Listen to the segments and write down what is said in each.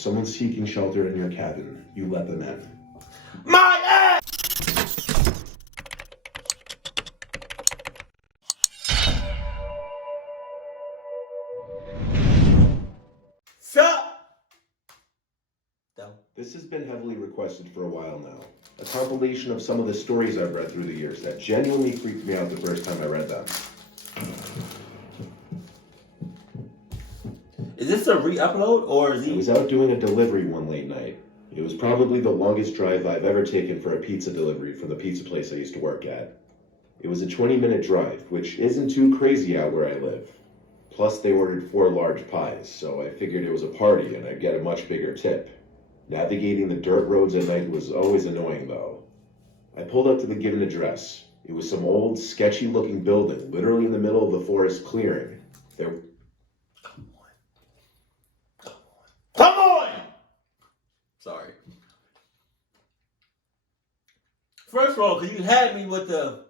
Someone's seeking shelter in your cabin. You let them in. My ass! Sup? This has been heavily requested for a while now. A compilation of some of the stories I've read through the years that genuinely freaked me out the first time I read them. Is this a re-upload or is I was out doing a delivery one late night. It was probably the longest drive I've ever taken for a pizza delivery from the pizza place I used to work at. It was a 20-minute drive, which isn't too crazy out where I live. Plus, they ordered 4 large pies, so I figured it was a party and I'd get a much bigger tip. Navigating the dirt roads at night was always annoying, though. I pulled up to the given address. It was some old, sketchy-looking building, literally in the middle of the forest clearing. Come on! Sorry. First of all, because you had me with the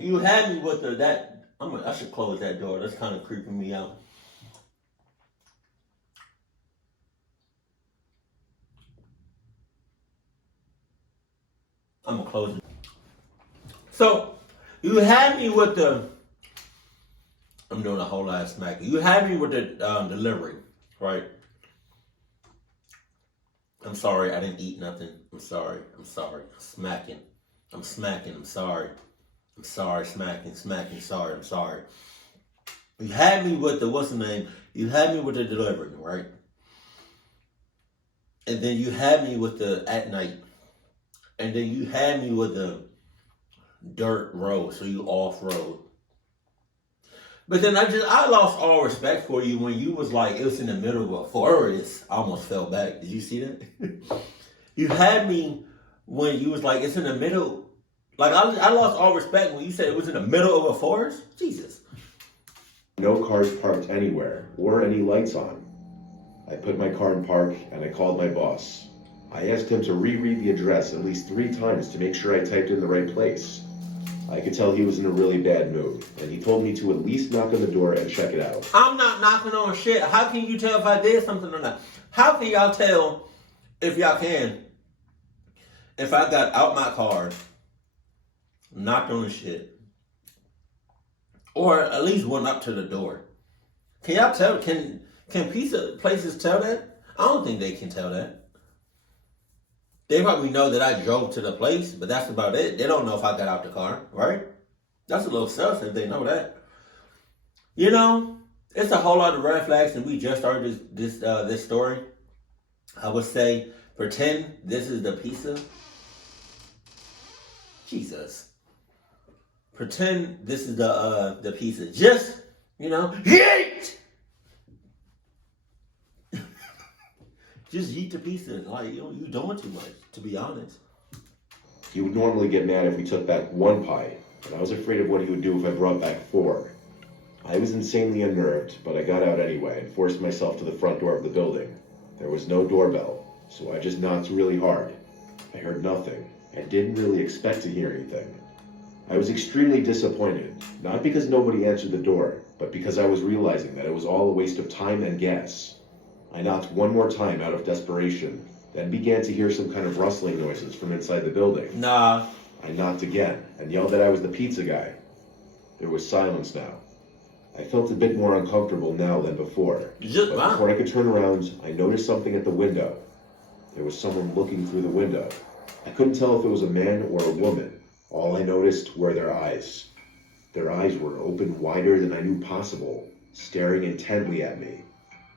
I should close that door. That's kind of creeping me out. I'm gonna close it. So, you had me with I'm doing a whole lot of smacking. You had me with the delivery, right? I'm sorry, I didn't eat nothing. I'm sorry. I'm smacking. I'm sorry. Smacking, sorry, I'm sorry. You had me with the, what's the name? You had me with the delivery, right? And then you had me with the at night. And then you had me with the dirt road, so you off-road. But then I lost all respect for you when you was like, it was in the middle of a forest. I almost fell back. Did you see that? You had me when you was like, it's in the middle. Like, I lost all respect when you said it was in the middle of a forest. Jesus. No cars parked anywhere, or any lights on. I put my car in park, and I called my boss. I asked him to reread the address at least 3 times to make sure I typed in the right place. I could tell he was in a really bad mood, and he told me to at least knock on the door and check it out. I'm not knocking on shit. How can you tell if I did something or not? How can y'all tell, if y'all can, if I got out my car, knocked on the shit, or at least went up to the door? Can y'all tell? Can pizza places tell that? I don't think they can tell that. They probably know that I drove to the place, but that's about it. They don't know if I got out the car, right? That's a little sus if they know that. You know, it's a whole lot of red flags, and we just started this story. I would say, pretend this is the pizza. Jesus. Pretend this is the pizza. Just, yeet! Just eat the pizza. Like, you doing too much, to be honest. He would normally get mad if we took back 1 pie, but I was afraid of what he would do if I brought back 4. I was insanely unnerved, but I got out anyway and forced myself to the front door of the building. There was no doorbell, so I just knocked really hard. I heard nothing. I didn't really expect to hear anything. I was extremely disappointed, not because nobody answered the door, but because I was realizing that it was all a waste of time and gas. I knocked 1 more time out of desperation, then began to hear some kind of rustling noises from inside the building. Nah. I knocked again and yelled that I was the pizza guy. There was silence now. I felt a bit more uncomfortable now than before. But before I could turn around, I noticed something at the window. There was someone looking through the window. I couldn't tell if it was a man or a woman. All I noticed were their eyes. Their eyes were open wider than I knew possible, staring intently at me.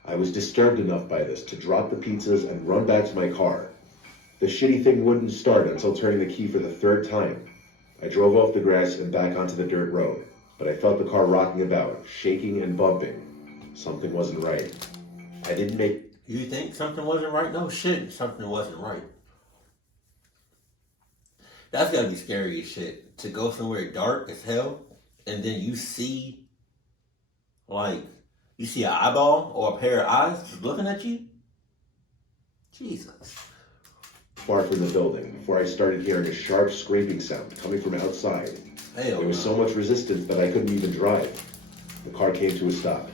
I was disturbed enough by this to drop the pizzas and run back to my car. The shitty thing wouldn't start until turning the key for the 3rd time. I drove off the grass and back onto the dirt road, but I felt the car rocking about, shaking and bumping. Something wasn't right. I didn't make... You think something wasn't right? No shit, something wasn't right. That's gotta be scary as shit. To go somewhere dark as hell, and then you see, you see an eyeball or a pair of eyes just looking at you? Jesus. Far from the building, before I started hearing a sharp scraping sound coming from outside. There was so much resistance that I couldn't even drive. The car came to a stop.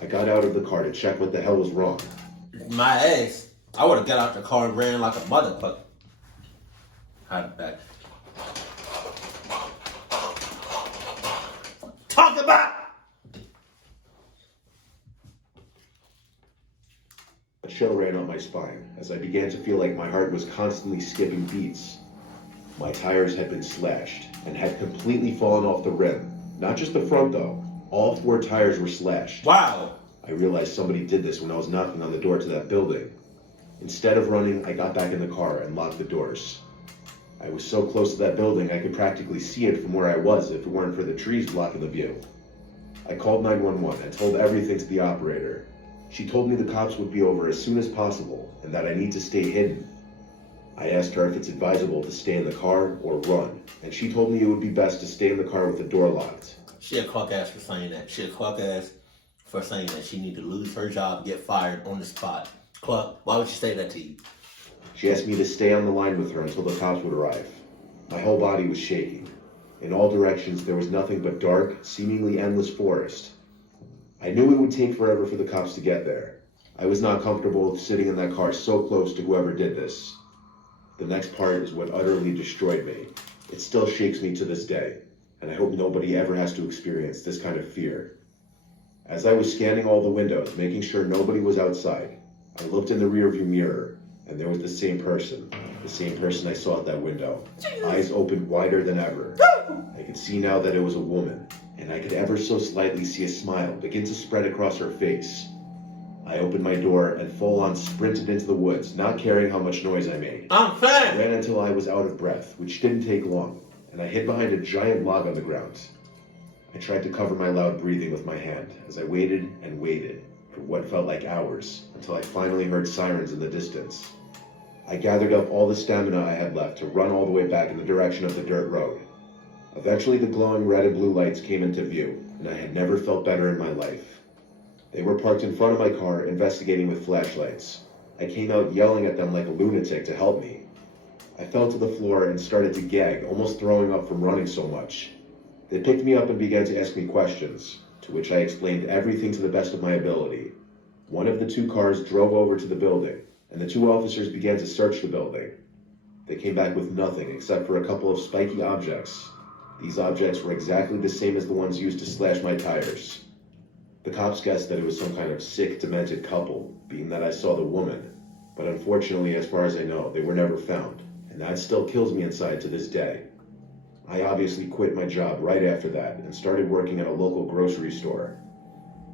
I got out of the car to check what the hell was wrong. my ass, I would have got out the car and ran like a motherfucker. Hide back. Talk about. A chill ran up my spine as I began to feel like my heart was constantly skipping beats. My tires had been slashed and had completely fallen off the rim. Not just the front though. All 4 tires were slashed. Wow. I realized somebody did this when I was knocking on the door to that building. Instead of running, I got back in the car and locked the doors. I was so close to that building I could practically see it from where I was if it weren't for the trees blocking the view. I called 911 and told everything to the operator. She told me the cops would be over as soon as possible and that I need to stay hidden. I asked her if it's advisable to stay in the car or run, and she told me it would be best to stay in the car with the door locked. She a clock ass for saying that. She a clock ass for saying that she need to lose her job, get fired on the spot. Cluck, why would she say that to you? She asked me to stay on the line with her until the cops would arrive. My whole body was shaking. In all directions, there was nothing but dark, seemingly endless forest. I knew it would take forever for the cops to get there. I was not comfortable with sitting in that car so close to whoever did this. The next part is what utterly destroyed me. It still shakes me to this day, and I hope nobody ever has to experience this kind of fear. As I was scanning all the windows, making sure nobody was outside, I looked in the rearview mirror, and there was the same person I saw at that window, eyes open wider than ever. I could see now that it was a woman, and I could ever so slightly see a smile begin to spread across her face. I opened my door and full-on sprinted into the woods, not caring how much noise I made. I'm fine. I ran until I was out of breath, which didn't take long, and I hid behind a giant log on the ground. I tried to cover my loud breathing with my hand as I waited and waited for what felt like hours until I finally heard sirens in the distance. I gathered up all the stamina I had left to run all the way back in the direction of the dirt road. Eventually the glowing red and blue lights came into view, and I had never felt better in my life. They were parked in front of my car, investigating with flashlights. I came out yelling at them like a lunatic to help me. I fell to the floor and started to gag, almost throwing up from running so much. They picked me up and began to ask me questions, to which I explained everything to the best of my ability. One of the 2 cars drove over to the building, and the 2 officers began to search the building. They came back with nothing except for a couple of spiky objects. These objects were exactly the same as the ones used to slash my tires. The cops guessed that it was some kind of sick, demented couple, being that I saw the woman, but unfortunately, as far as I know, they were never found, and that still kills me inside to this day. I obviously quit my job right after that and started working at a local grocery store.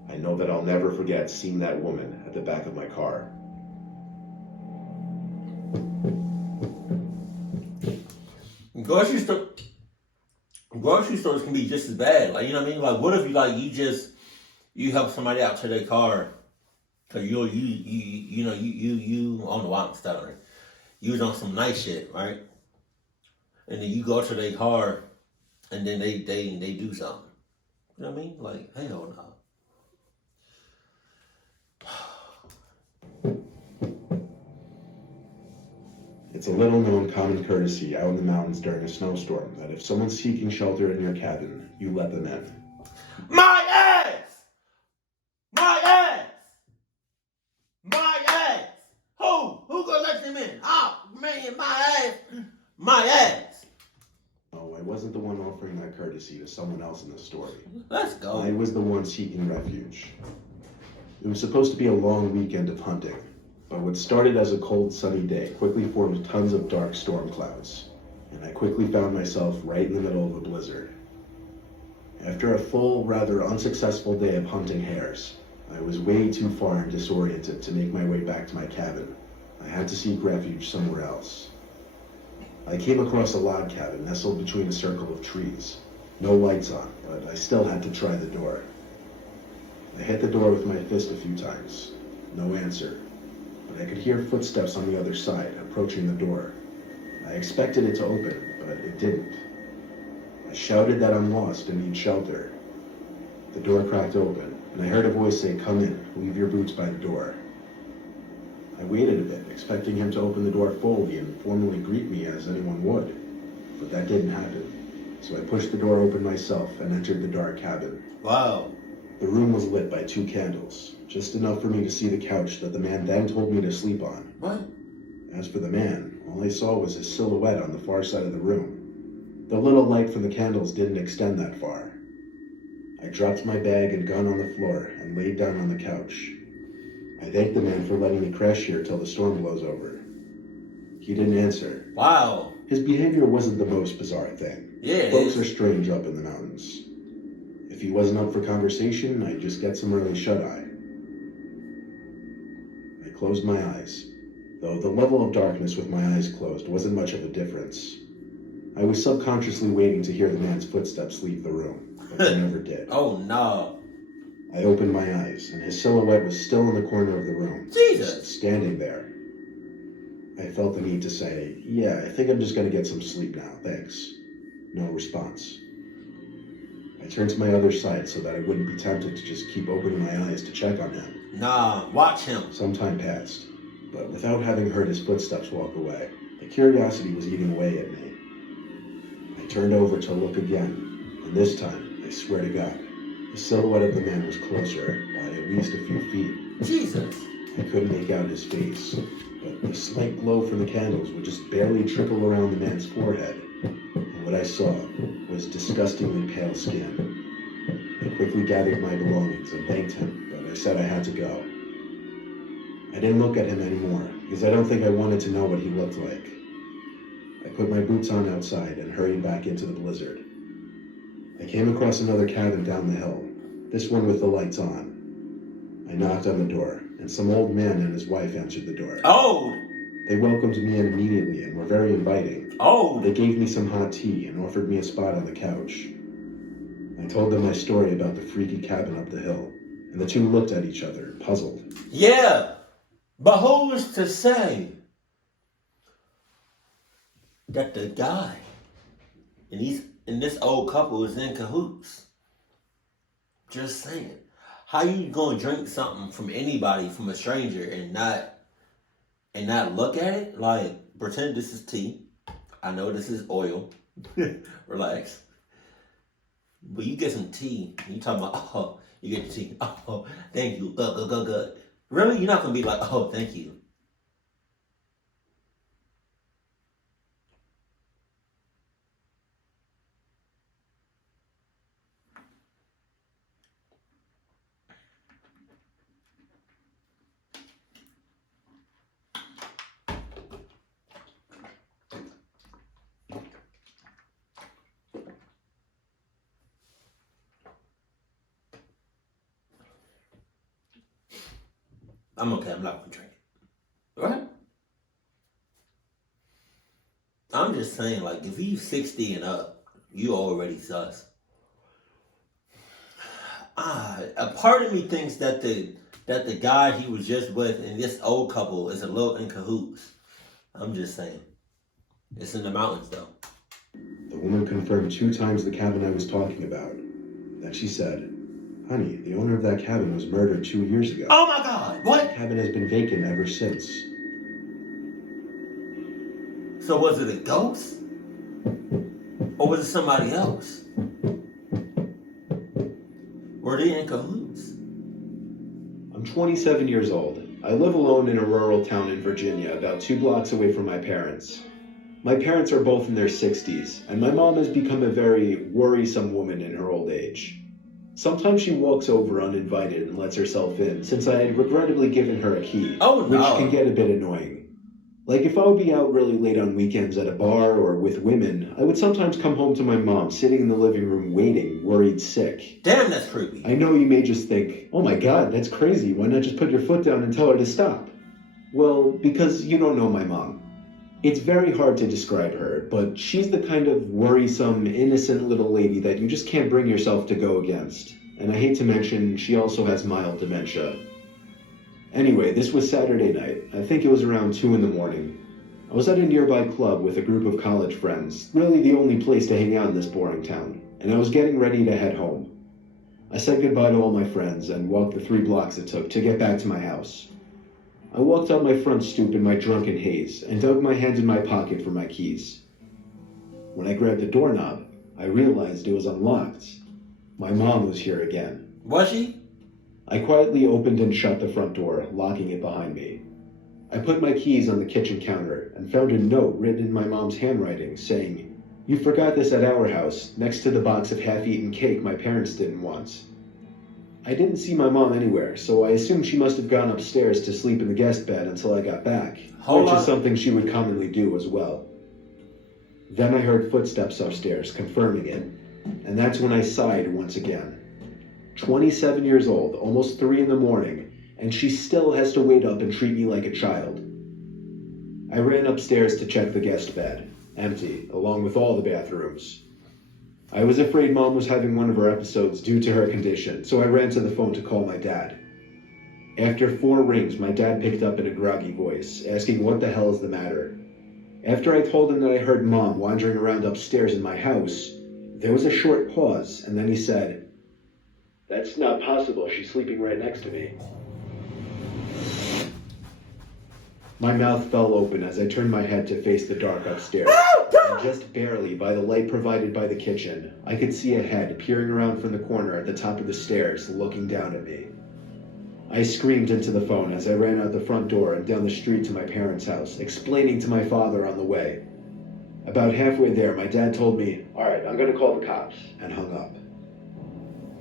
I know that I'll never forget seeing that woman at the back of my car. Grocery stores can be just as bad. Like, you know what I mean? Like, what if you help somebody out to their car, cause you on the wild stuff, right? You was on some nice shit, right? And then you go to their car, and then they do something. You know what I mean? Like, hell no. It's a little-known common courtesy out in the mountains during a snowstorm that if someone's seeking shelter in your cabin, you let them in. My ass! My ass! My ass! Who gonna let them in? Oh, man, my ass! My ass! Oh, I wasn't the one offering that courtesy to someone else in the story. Let's go. I was the one seeking refuge. It was supposed to be a long weekend of hunting, but what started as a cold, sunny day quickly formed tons of dark storm clouds, and I quickly found myself right in the middle of a blizzard. After a full, rather unsuccessful day of hunting hares, I was way too far and disoriented to make my way back to my cabin. I had to seek refuge somewhere else. I came across a log cabin nestled between a circle of trees. No lights on, but I still had to try the door. I hit the door with my fist a few times. No answer. But I could hear footsteps on the other side, approaching the door. I expected it to open, but it didn't. I shouted that I'm lost and need shelter. The door cracked open, and I heard a voice say, "Come in, leave your boots by the door." I waited a bit, expecting him to open the door fully and formally greet me as anyone would, but that didn't happen. So I pushed the door open myself and entered the dark cabin. Wow. The room was lit by 2 candles, just enough for me to see the couch that the man then told me to sleep on. What? As for the man, all I saw was his silhouette on the far side of the room. The little light from the candles didn't extend that far. I dropped my bag and gun on the floor and laid down on the couch. I thanked the man for letting me crash here till the storm blows over. He didn't answer. Wow. His behavior wasn't the most bizarre thing. Yeah. Folks are strange up in the mountains. If he wasn't up for conversation, I'd just get some early shut-eye. I closed my eyes, though the level of darkness with my eyes closed wasn't much of a difference. I was subconsciously waiting to hear the man's footsteps leave the room, but they never did. Oh, no. I opened my eyes, and his silhouette was still in the corner of the room. Jesus! Just standing there. I felt the need to say, yeah, I think I'm just going to get some sleep now, thanks. No response. I turned to my other side so that I wouldn't be tempted to just keep opening my eyes to check on him. Nah, watch him. Some time passed, but without having heard his footsteps walk away, the curiosity was eating away at me. I turned over to look again, and this time, I swear to God, the silhouette of the man was closer by at least a few feet. Jesus. I couldn't make out his face, but the slight glow from the candles would just barely trickle around the man's forehead, and what I saw was disgustingly pale skin. I quickly gathered my belongings and thanked him, but I said I had to go. I didn't look at him anymore, because I don't think I wanted to know what he looked like. I put my boots on outside and hurried back into the blizzard. I came across another cabin down the hill, this one with the lights on. I knocked on the door, and some old man and his wife answered the door. Oh! They welcomed me in immediately and were very inviting. Oh! They gave me some hot tea and offered me a spot on the couch. I told them my story about the freaky cabin up the hill, and the two looked at each other, puzzled. Yeah, but who was to say that the guy and this old couple is in cahoots? Just saying. How you gonna drink something from anybody, from a stranger, and not look at it? Like, pretend this is tea. I know this is oil. Relax. But you get some tea, you talking about, oh, you get the tea. Oh, thank you. Good. Really? You're not gonna be like, oh, thank you. I'm okay, I'm not gonna drink it. Right? I'm just saying, like, if he's 60 and up, you already sus. A part of me thinks that the guy he was just with and this old couple is a little in cahoots. I'm just saying. It's in the mountains, though. The woman confirmed 2 times the cabin I was talking about. Then she said, honey, the owner of that cabin was murdered 2 years ago. Oh my God, what? The cabin has been vacant ever since. So was it a ghost? Or was it somebody else? Were they in cahoots? I'm 27 years old. I live alone in a rural town in Virginia, about 2 blocks away from my parents. My parents are both in their 60s, and my mom has become a very worrisome woman in her old age. Sometimes she walks over uninvited and lets herself in, since I had regrettably given her a key, which can get a bit annoying. Like, if I would be out really late on weekends at a bar or with women, I would sometimes come home to my mom sitting in the living room waiting, worried sick. Damn, that's creepy. I know you may just think, oh my God, that's crazy. Why not just put your foot down and tell her to stop? Well, because you don't know my mom. It's very hard to describe her, but she's the kind of worrisome, innocent little lady that you just can't bring yourself to go against. And I hate to mention, she also has mild dementia. Anyway, this was Saturday night. I think it was around 2 in the morning. I was at a nearby club with a group of college friends, really the only place to hang out in this boring town, and I was getting ready to head home. I said goodbye to all my friends and walked the 3 blocks it took to get back to my house. I walked up my front stoop in my drunken haze and dug my hand in my pocket for my keys. When I grabbed the doorknob, I realized it was unlocked. My mom was here again. Was she? I quietly opened and shut the front door, locking it behind me. I put my keys on the kitchen counter and found a note written in my mom's handwriting saying, "You forgot this at our house, next to the box of half-eaten cake my parents didn't want." I didn't see my mom anywhere, so I assumed she must have gone upstairs to sleep in the guest bed until I got back, which is something she would commonly do as well. Then I heard footsteps upstairs, confirming it, and that's when I sighed once again. 27 years old, almost 3 in the morning, and she still has to wait up and treat me like a child. I ran upstairs to check the guest bed, empty, along with all the bathrooms. I was afraid Mom was having one of her episodes due to her condition, so I ran to the phone to call my dad. After 4 rings, my dad picked up in a groggy voice, asking what the hell is the matter. After I told him that I heard Mom wandering around upstairs in my house, there was a short pause, and then he said, "That's not possible, she's sleeping right next to me." My mouth fell open as I turned my head to face the dark upstairs. And just barely, by the light provided by the kitchen, I could see a head peering around from the corner at the top of the stairs, looking down at me. I screamed into the phone as I ran out the front door and down the street to my parents' house, explaining to my father on the way. About halfway there, my dad told me, "All right, I'm going to call the cops," and hung up.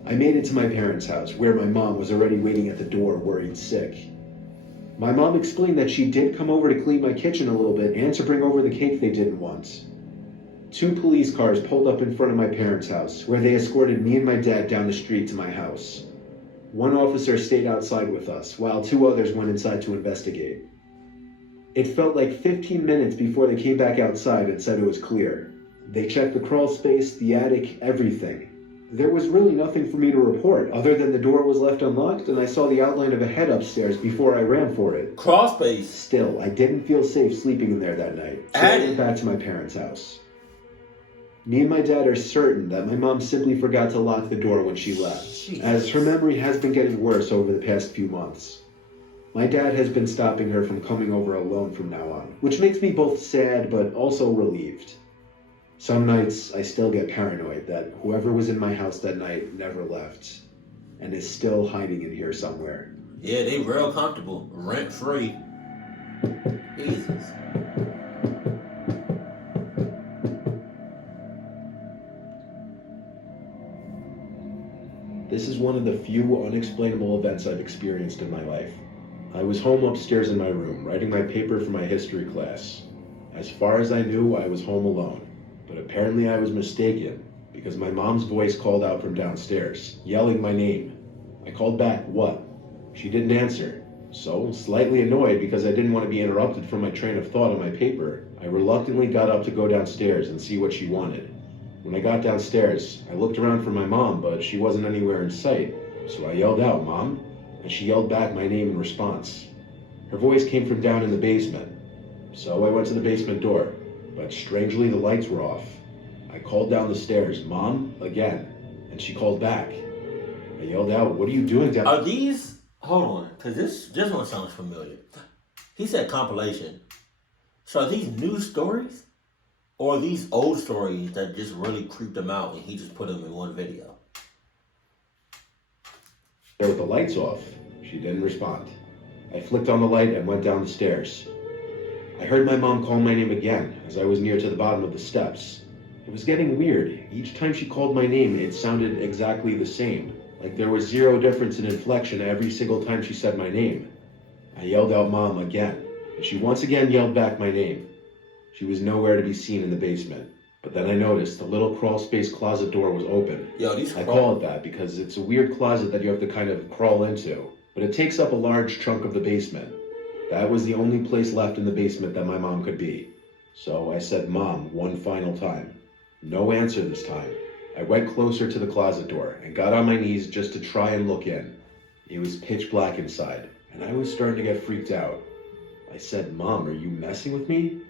I made it to my parents' house, where my mom was already waiting at the door, worried sick. My mom explained that she did come over to clean my kitchen a little bit and to bring over the cake they didn't want. 2 police cars pulled up in front of my parents' house, where they escorted me and my dad down the street to my house. 1 officer stayed outside with us, while 2 others went inside to investigate. It felt like 15 minutes before they came back outside and said it was clear. They checked the crawl space, the attic, everything. There was really nothing for me to report, other than the door was left unlocked and I saw the outline of a head upstairs before I ran for it. Crawl space. Still, I didn't feel safe sleeping in there that night, so I went back to my parents' house. Me and my dad are certain that my mom simply forgot to lock the door when she left, as her memory has been getting worse over the past few months. My dad has been stopping her from coming over alone from now on, which makes me both sad but also relieved. Some nights, I still get paranoid that whoever was in my house that night never left, and is still hiding in here somewhere. Yeah, they real comfortable. Rent-free. Jesus. This is one of the few unexplainable events I've experienced in my life. I was home upstairs in my room, writing my paper for my history class. As far as I knew, I was home alone. But apparently I was mistaken, because my mom's voice called out from downstairs, yelling my name. I called back, "What?" She didn't answer. So, slightly annoyed because I didn't want to be interrupted from my train of thought on my paper, I reluctantly got up to go downstairs and see what she wanted. When I got downstairs, I looked around for my mom, but she wasn't anywhere in sight. So I yelled out, "Mom?" And she yelled back my name in response. Her voice came from down in the basement. So I went to the basement door. But strangely, the lights were off. I called down the stairs, "Mom?" again, and she called back. I yelled out, "What are you doing down?" Are these, hold on, because this one sounds familiar. He said compilation. So are these new stories? Or are these old stories that just really creeped him out and he just put them in one video? There with the lights off. She didn't respond. I flicked on the light and went down the stairs. I heard my mom call my name again as I was near to the bottom of the steps. It was getting weird. Each time she called my name, it sounded exactly the same. Like there was 0 difference in inflection every single time she said my name. I yelled out "Mom" again, and she once again yelled back my name. She was nowhere to be seen in the basement. But then I noticed the little crawl space closet door was open. I call it that because it's a weird closet that you have to kind of crawl into, but it takes up a large chunk of the basement. That was the only place left in the basement that my mom could be. So I said "Mom" one final time. No answer this time. I went closer to the closet door and got on my knees just to try and look in. It was pitch black inside, and I was starting to get freaked out. I said, "Mom, are you messing with me?"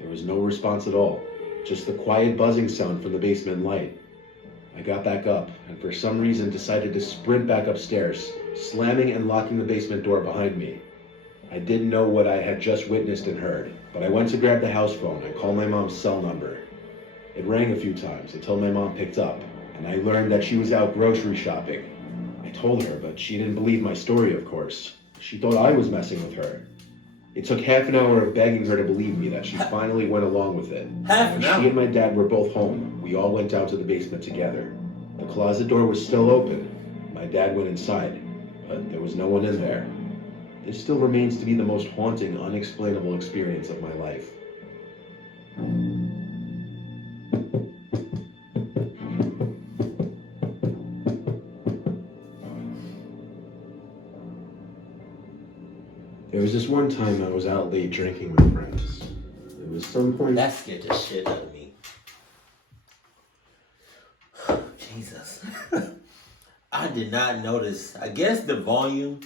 There was no response at all, just the quiet buzzing sound from the basement light. I got back up, and for some reason decided to sprint back upstairs, slamming and locking the basement door behind me. I didn't know what I had just witnessed and heard, but I went to grab the house phone and call my mom's cell number. It rang a few times until my mom picked up, and I learned that she was out grocery shopping. I told her, but she didn't believe my story, of course. She thought I was messing with her. It took half an hour of begging her to believe me that she finally went along with it. Half an hour? She and my dad were both home. We all went down to the basement together. The closet door was still open. My dad went inside, but there was no one in there. This still remains to be the most haunting, unexplainable experience of my life. There was this one time I was out late drinking with friends. It was some point... That scared the shit out of me. Jesus. I did not notice. I guess the volume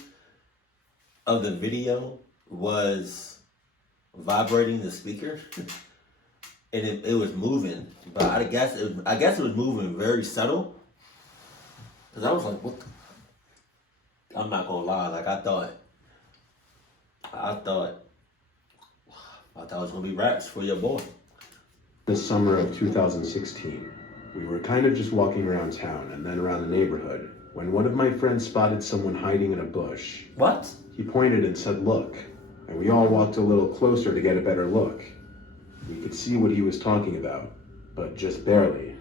of the video was vibrating the speaker. And it was moving. But I guess it was moving very subtle. Because I was like, what the... I'm not going to lie. Like, I thought it was gonna be raps for your boy. The summer of 2016, we were kind of just walking around town and then around the neighborhood when one of my friends spotted someone hiding in a bush. What? He pointed and said, "Look," and we all walked a little closer to get a better look. We could see what he was talking about, but just barely.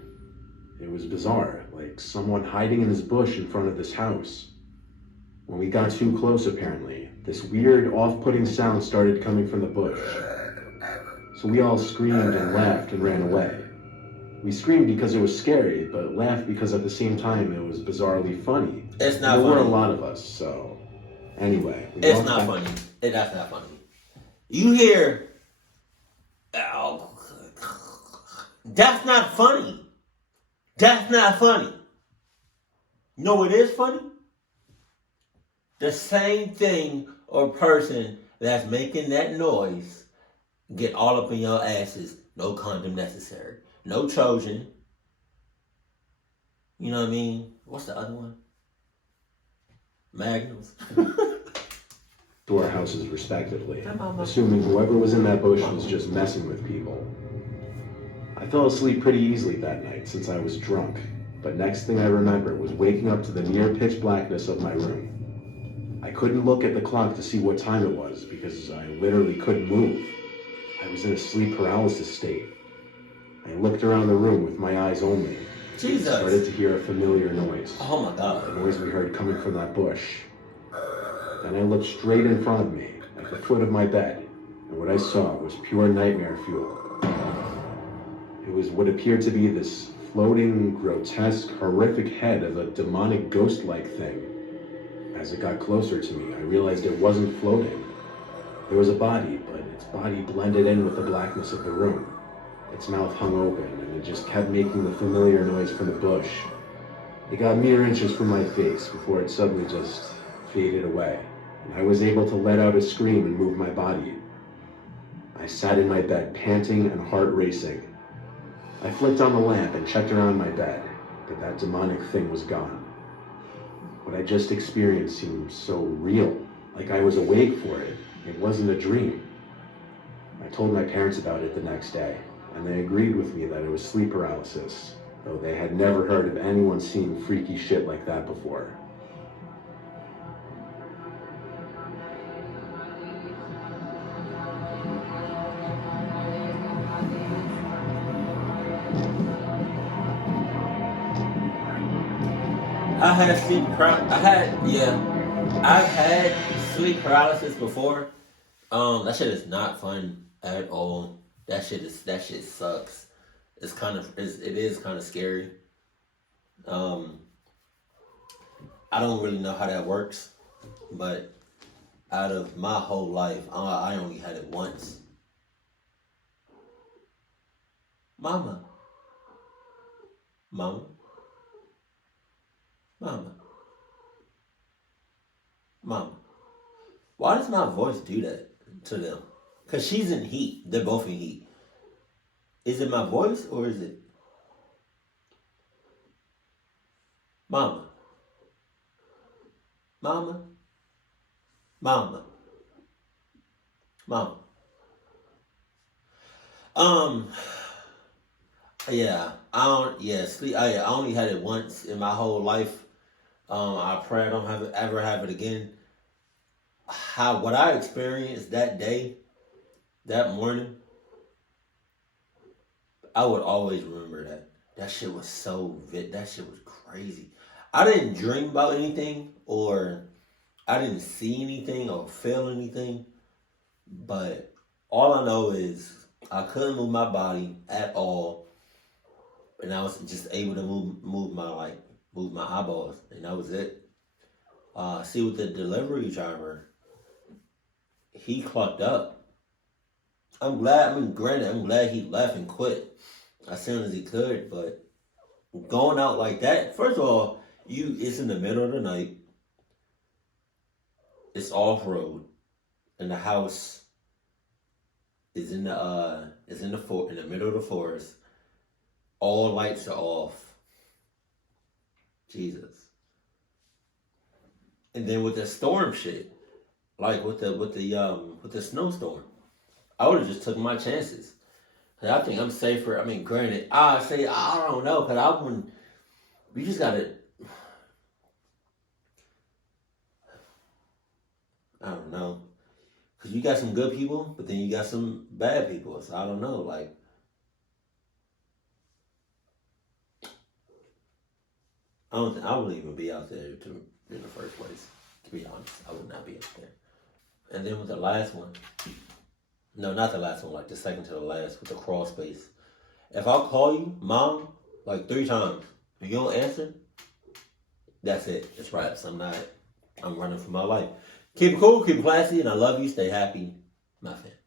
It was bizarre, like someone hiding in this bush in front of this house. When we got too close, apparently, this weird, off-putting sound started coming from the bush. So we all screamed and laughed and ran away. We screamed because it was scary, but laughed because at the same time it was bizarrely funny. It's not funny. There were a funny. lot of us, so... Anyway. It's not funny. That's not funny. You hear... Oh, that's not funny. That's not funny. You know what is funny? The same thing or person that's making that noise get all up in your asses. No condom necessary. No Trojan. You know what I mean? What's the other one? Magnums. To our houses respectively, assuming whoever was in that bush was just messing with people. I fell asleep pretty easily that night since I was drunk, but next thing I remember was waking up to the near pitch blackness of my room. I couldn't look at the clock to see what time it was because I literally couldn't move. I was in a sleep paralysis state. I looked around the room with my eyes only. Jesus. I started to hear a familiar noise. Oh my God. The noise we heard coming from that bush. Then I looked straight in front of me, at the foot of my bed, and what I saw was pure nightmare fuel. It was what appeared to be this floating, grotesque, horrific head of a demonic ghost-like thing. As it got closer to me, I realized it wasn't floating. There was a body, but its body blended in with the blackness of the room. Its mouth hung open, and it just kept making the familiar noise from the bush. It got mere inches from my face before it suddenly just faded away, and I was able to let out a scream and move my body. I sat in my bed, panting and heart racing. I flicked on the lamp and checked around my bed, but that demonic thing was gone. What I just experienced seemed so real, like I was awake for it. It wasn't a dream. I told my parents about it the next day, and they agreed with me that it was sleep paralysis, though they had never heard of anyone seeing freaky shit like that before. I've had sleep paralysis before. That shit is not fun at all. That shit sucks. It is kind of scary. I don't really know how that works, but out of my whole life, I only had it once. Mama. Why does my voice do that to them? Because she's in heat. They're both in heat. Is it my voice or is it... Mama. Yeah, I only had it once in my whole life. I pray I don't ever have it again. What I experienced that day, that morning, I would always remember that. That shit was that shit was crazy. I didn't dream about anything, or I didn't see anything or feel anything, but all I know is I couldn't move my body at all, and I was just able to move my eyeballs, and that was it. See, with the delivery driver, he clocked up. Granted, I'm glad he left and quit as soon as he could, but going out like that, first of all, it's in the middle of the night, it's off road, and the house is in the middle of the forest. All lights are off. Jesus. And then with the storm shit, like with the snowstorm, I would have just took my chances. And I think I'm safer. I mean, granted, I don't know, cause I wouldn't. We just gotta. I don't know, cause you got some good people, but then you got some bad people. So I don't know, like. I wouldn't even be out there in the first place. To be honest, I would not be out there. And then with the last one, no, not the last one, like the second to the last with the crawl space. If I call you, Mom, like 3 times, and you don't answer, that's it. It's wraps. I'm running for my life. Keep it cool, keep it classy, and I love you. Stay happy, my fan.